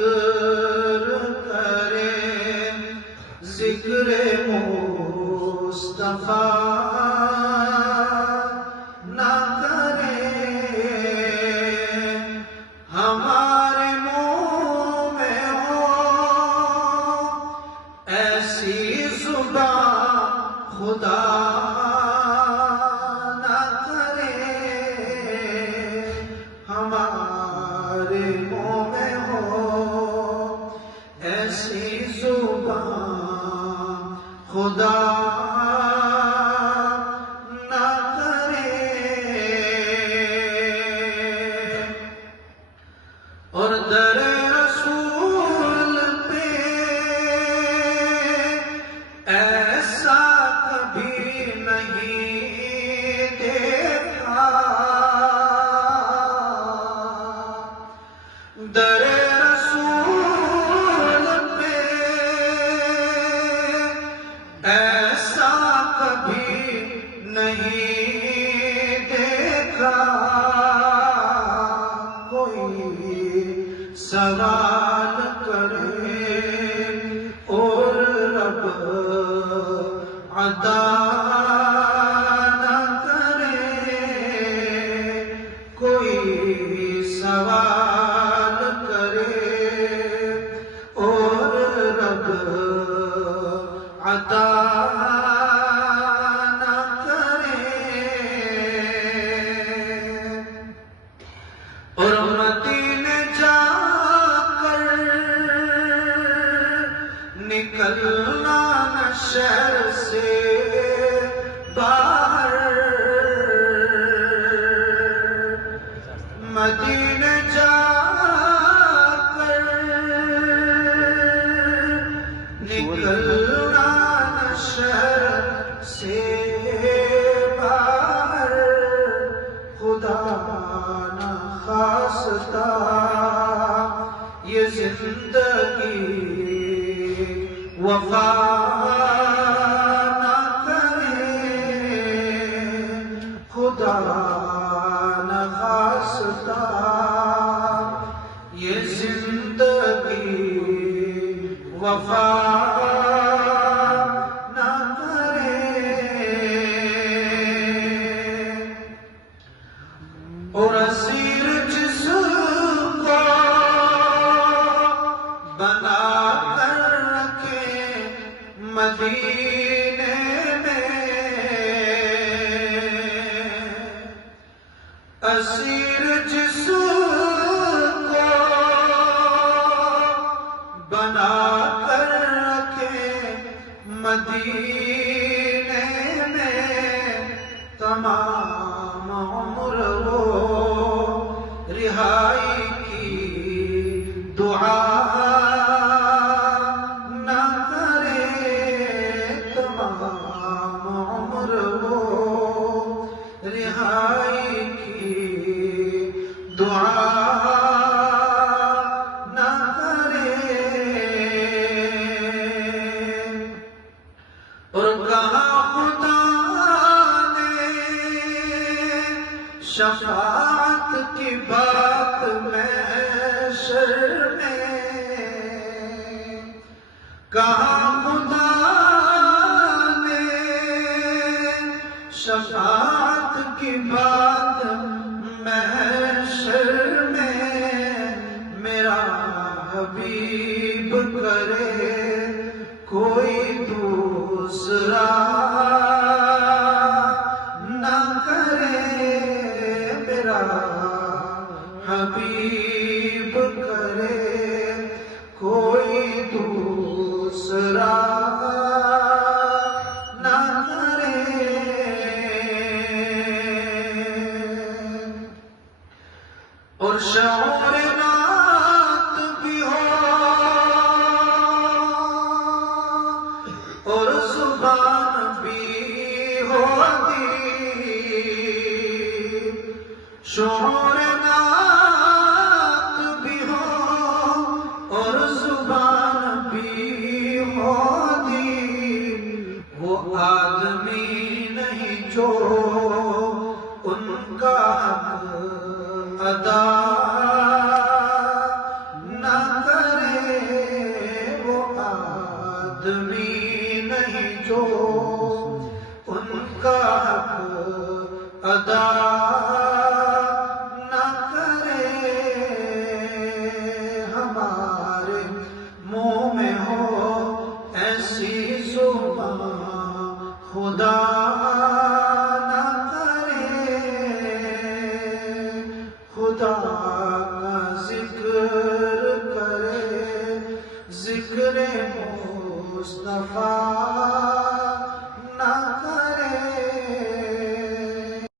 ذکر کرے ذکر مصطفیٰ نہ کرے ہمارے منہ میں ہو ایسی زبان خدا نہ کرے ہمارے منہ میں ہو ایسی زبان خدا نہ کرے اور در رسول پہ ایسا کبھی نہیں دیکھا در رسول پہ ایسا کبھی نہیں دیکھا کوئی سوال کرے اور رب عطا نہ کرے کوئی سوال کرے اور رب عطا نہ کرے اور مدینے جا کر نکلنا نہ شہر سے باہر مدینے جا کر نکلنا نہ شہر سے باہر خدا نہ خواستہ یہ زندگی وفا نہ کرے خدا نہ خواستہ یہ زندگی وفا نہ کرے اور اسیر جس کو بنا کر رکھے مدینے میں اسیر جس کو بنا کر رکھے مدینے میں تمام عمر وہ رہائی کی دعا نہ کرے تمام عمر وہ رہائی کی دعا نہ کرے اور کہا خدا نے شفاعت کی بات محشر میں کہا خدا نے شفاعت کی بات محشر میں میرا حبیب کرے کوئی دوسرا